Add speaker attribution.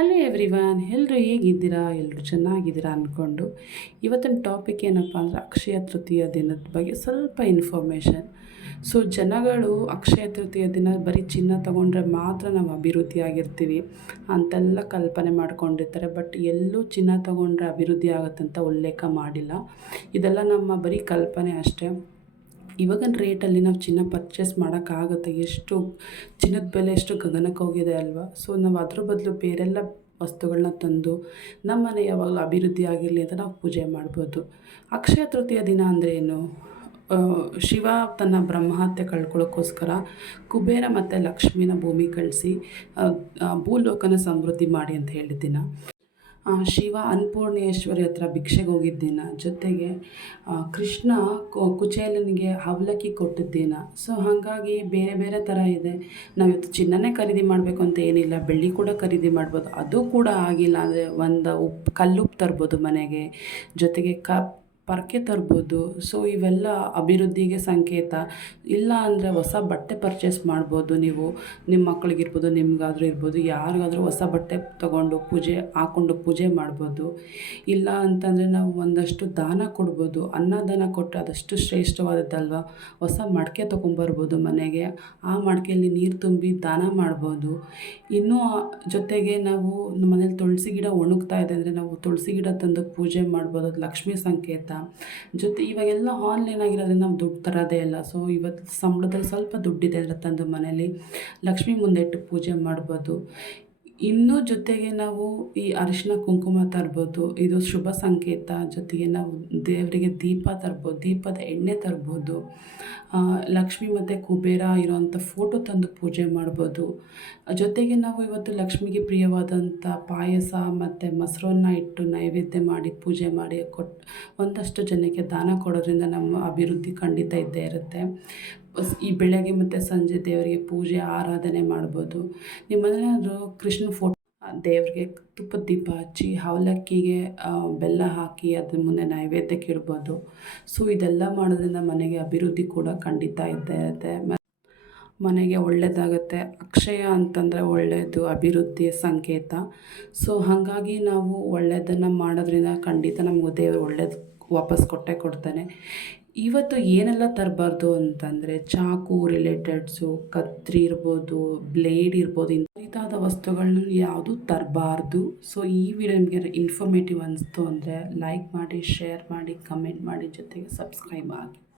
Speaker 1: Hello everyone ಎಲ್ಲರೂ ಹೇಗಿದ್ದೀರಾ? ಎಲ್ಲರೂ ಚೆನ್ನಾಗಿದ್ದೀರಾ ಅಂದ್ಕೊಂಡು ಇವತ್ತಿನ ಟಾಪಿಕ್ ಏನಪ್ಪ ಅಂದರೆ ಅಕ್ಷಯ ತೃತೀಯ ದಿನದ ಬಗ್ಗೆ ಸ್ವಲ್ಪ ಇನ್ಫಾರ್ಮೇಷನ್. ಸೊ ಜನಗಳು ಅಕ್ಷಯ ತೃತೀಯ ದಿನ ಬರೀ ಚಿನ್ನ ತೊಗೊಂಡ್ರೆ ಮಾತ್ರ ನಾವು ಅಭಿವೃದ್ಧಿ ಆಗಿರ್ತೀವಿ ಅಂತೆಲ್ಲ ಕಲ್ಪನೆ ಮಾಡ್ಕೊಂಡಿರ್ತಾರೆ. ಬಟ್ ಎಲ್ಲೂ ಚಿನ್ನ ತೊಗೊಂಡ್ರೆ ಅಭಿವೃದ್ಧಿ ಆಗುತ್ತಂತ ಉಲ್ಲೇಖ ಮಾಡಿಲ್ಲ. ಇದೆಲ್ಲ ನಮ್ಮ ಬರೀ ಕಲ್ಪನೆ ಅಷ್ಟೇ. ಇವಾಗಿನ ರೇಟಲ್ಲಿ ನಾವು ಚಿನ್ನ ಪರ್ಚೇಸ್ ಮಾಡೋಕ್ಕಾಗುತ್ತೆ. ಎಷ್ಟು ಚಿನ್ನದ ಬೆಲೆ, ಎಷ್ಟು ಗಗನಕ್ಕೆ ಹೋಗಿದೆ ಅಲ್ವಾ? ಸೊ ನಾವು ಅದ್ರ ಬದಲು ಬೇರೆಲ್ಲ ವಸ್ತುಗಳನ್ನ ತಂದು ನಮ್ಮನೆ ಯಾವಾಗಲೂ ಅಭಿವೃದ್ಧಿ ಆಗಿರಲಿ ಅಂತ ನಾವು ಪೂಜೆ ಮಾಡ್ಬೋದು. ಅಕ್ಷಯ ತೃತೀಯ ದಿನ ಅಂದರೆ ಏನು? ಶಿವ ತನ್ನ ಬ್ರಹ್ಮಹತ್ಯೆ ಕಳ್ಕೊಳ್ಳೋಕ್ಕೋಸ್ಕರ ಕುಬೇರ ಮತ್ತು ಲಕ್ಷ್ಮಿನ ಭೂಮಿ ಕಳಿಸಿ ಭೂಲೋಕನ ಸಮೃದ್ಧಿ ಮಾಡಿ ಅಂತ ಹೇಳಿದ ದಿನ. ಶಿವ ಅನ್ನಪೂರ್ಣೇಶ್ವರಿ ಹತ್ರ ಭಿಕ್ಷೆಗೆ ಹೋಗಿದ್ದೇನ ಜೊತೆಗೆ ಕೃಷ್ಣ ಕುಚೇಲನಿಗೆ ಅವಲಕ್ಕಿ ಕೊಟ್ಟಿದ್ದೇನ. ಸೊ ಹಾಗಾಗಿ ಬೇರೆ ಬೇರೆ ಥರ ಇದೆ. ನಾವು ಇವತ್ತು ಚಿನ್ನನೇ ಖರೀದಿ ಮಾಡಬೇಕು ಅಂತ ಏನಿಲ್ಲ, ಬೆಳ್ಳಿ ಕೂಡ ಖರೀದಿ ಮಾಡ್ಬೋದು. ಅದು ಕೂಡ ಆಗಿಲ್ಲ, ಅಂದರೆ ಒಂದು ಉಪ್ಪು ಕಲ್ಲುಪ್ಪು ತರ್ಬೋದು ಮನೆಗೆ. ಜೊತೆಗೆ ಕಪ್ ಪರ್ಕೆ ತರ್ಬೋದು. ಸೊ ಇವೆಲ್ಲ ಅಭಿವೃದ್ಧಿಗೆ ಸಂಕೇತ. ಇಲ್ಲ ಅಂದರೆ ಹೊಸ ಬಟ್ಟೆ ಪರ್ಚೇಸ್ ಮಾಡ್ಬೋದು ನೀವು. ನಿಮ್ಮ ಮಕ್ಳಿಗಿರ್ಬೋದು, ನಿಮಗಾದ್ರೂ ಇರ್ಬೋದು, ಯಾರಿಗಾದರೂ ಹೊಸ ಬಟ್ಟೆ ತೊಗೊಂಡು ಪೂಜೆ ಹಾಕ್ಕೊಂಡು ಪೂಜೆ ಮಾಡ್ಬೋದು. ಇಲ್ಲ ಅಂತಂದರೆ ನಾವು ಒಂದಷ್ಟು ದಾನ ಕೊಡ್ಬೋದು. ಅನ್ನದಾನ ಕೊಟ್ಟರೆ ಅದಷ್ಟು ಶ್ರೇಷ್ಠವಾದದ್ದಲ್ವ? ಹೊಸ ಮಡಿಕೆ ತೊಗೊಂಬರ್ಬೋದು ಮನೆಗೆ. ಆ ಮಡಿಕೆಯಲ್ಲಿ ನೀರು ತುಂಬಿ ದಾನ ಮಾಡ್ಬೋದು. ಇನ್ನೂ ಜೊತೆಗೆ ನಾವು ನಮ್ಮ ಮನೇಲಿ ತುಳಸಿ ಗಿಡ ಒಣಗ್ತಾ ಇದೆ ಅಂದರೆ ನಾವು ತುಳಸಿ ಗಿಡ ತಂದು ಪೂಜೆ ಮಾಡ್ಬೋದು. ಅದು ಲಕ್ಷ್ಮೀ ಸಂಕೇತ. ಜೊತೆ ಇವಾಗೆಲ್ಲ ಆನ್ಲೈನ್ ಆಗಿರೋದ್ರಿಂದ ನಾವು ದುಡ್ಡು ತರೋದೇ ಇಲ್ಲ. ಸೊ ಇವತ್ತು ಸಂಬಳದಲ್ಲಿ ಸ್ವಲ್ಪ ದುಡ್ಡಿದೆ ಅಂದ್ರೆ ತಂದು ಮನೇಲಿ. ಲಕ್ಷ್ಮಿ ಮುಂದೆ ಇಟ್ಟು ಪೂಜೆ ಮಾಡ್ಬೋದು. ಇನ್ನೂ ಜೊತೆಗೆ ನಾವು ಈ ಅರಿಶಿನ ಕುಂಕುಮ ತರ್ಬೋದು, ಇದು ಶುಭ ಸಂಕೇತ ಜೊತೆಗೆ ನಾವು ದೇವರಿಗೆ ದೀಪ ತರ್ಬೋದು, ದೀಪದ ಎಣ್ಣೆ ತರ್ಬೋದು ಲಕ್ಷ್ಮಿ ಮತ್ತು ಕುಬೇರ ಇರೋವಂಥ ಫೋಟೋ ತಂದು ಪೂಜೆ ಮಾಡ್ಬೋದು. ಜೊತೆಗೆ ನಾವು ಇವತ್ತು ಲಕ್ಷ್ಮಿಗೆ ಪ್ರಿಯವಾದಂಥ ಪಾಯಸ ಮತ್ತು ಮೊಸರನ್ನ ಇಟ್ಟು ನೈವೇದ್ಯ ಮಾಡಿ ಪೂಜೆ ಮಾಡಿ ಕೊಟ್ಟು ಒಂದಷ್ಟು ಜನಕ್ಕೆ ದಾನ ಕೊಡೋದ್ರಿಂದ ನಮ್ಮ ಅಭಿವೃದ್ಧಿ ಖಂಡಿತ ಇದ್ದೇ ಇರುತ್ತೆ. ಈ ಬೆಳಗ್ಗೆ ಮತ್ತು ಸಂಜೆ ದೇವರಿಗೆ ಪೂಜೆ, ಆರಾಧನೆ ಮಾಡ್ಬೋದು. ನಿಮ್ಮ ಮನೇಲಾದರೂ ಕೃಷ್ಣ ಫೋಟೋ ದೇವರಿಗೆ ತುಪ್ಪದ ದೀಪ ಹಚ್ಚಿ ಅವಲಕ್ಕಿಗೆ ಬೆಲ್ಲ ಹಾಕಿ ಅದ್ರ ಮುಂದೆ ನೈವೇದ್ಯಕ್ಕೆ ಇಡ್ಬೋದು ಸೊ ಇದೆಲ್ಲ ಮಾಡೋದ್ರಿಂದ ಮನೆಗೆ ಅಭಿವೃದ್ಧಿ ಕೂಡ ಖಂಡಿತ ಇದ್ದೇ ಮನೆಗೆ ಒಳ್ಳೆಯದಾಗತ್ತೆ ಅಕ್ಷಯ ಅಂತಂದರೆ ಒಳ್ಳೆಯದು ಅಭಿವೃದ್ಧಿಯ ಸಂಕೇತ. ಸೊ ಹಾಗಾಗಿ ನಾವು ಒಳ್ಳೆಯದನ್ನು ಮಾಡೋದ್ರಿಂದ ಖಂಡಿತ ನಮ್ಗೆ ದೇವರು ಒಳ್ಳೇದು ವಾಪಸ್ ಕೊಟ್ಟೇ ಕೊಡ್ತಾನೆ. ಇವತ್ತು ಏನೆಲ್ಲ ತರಬಾರ್ದು ಅಂತಂದರೆ ಚಾಕು ರಿಲೇಟೆಡ್ಸು ಕತ್ರಿ ಇರ್ಬೋದು ಬ್ಲೇಡ್ ಇರ್ಬೋದು ಇಂಥಾದ ವಸ್ತುಗಳನ್ನ ಯಾವುದೂ ತರಬಾರ್ದು. ಸೊ ಈ ವಿಡಿಯೋ ನಿಮಗೆ ಇನ್ಫಾರ್ಮೇಟಿವ್ ಅನಿಸ್ತು ಅಂದರೆ ಲೈಕ್ ಮಾಡಿ ಶೇರ್ ಮಾಡಿ ಕಮೆಂಟ್ ಮಾಡಿ ಜೊತೆಗೆ ಸಬ್ಸ್ಕ್ರೈಬ್ ಆಗಿ.